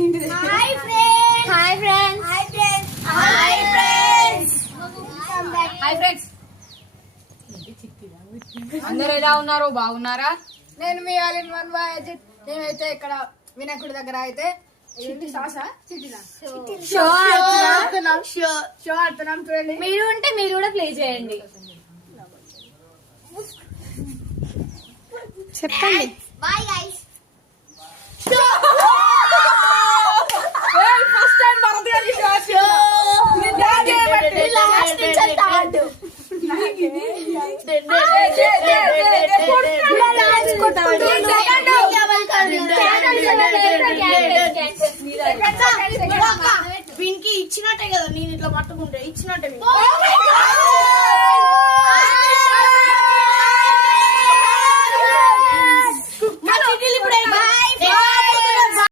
Hi friends hi friends hi friends hi friends hi friends, అందరూ ఎలా ఉన్నారు? బాగున్నారా? నేను మీ all in one boy Ajith. మేమైతే ఇక్కడ వినాయకుడి దగ్గర అయితే షో ఆడుతున్నాం. చూడండి, మీరు ఉంటే మీరు కూడా ప్లే చేయండి. చెప్పండి. Bye guys. First time Bharat గారికి షో లాస్ట్ నుంచి స్టార్ట్. వీనికి ఇచ్చినట్టే కదా, నేను ఇట్లా పట్టుకుంటే ఇచ్చినట్టే.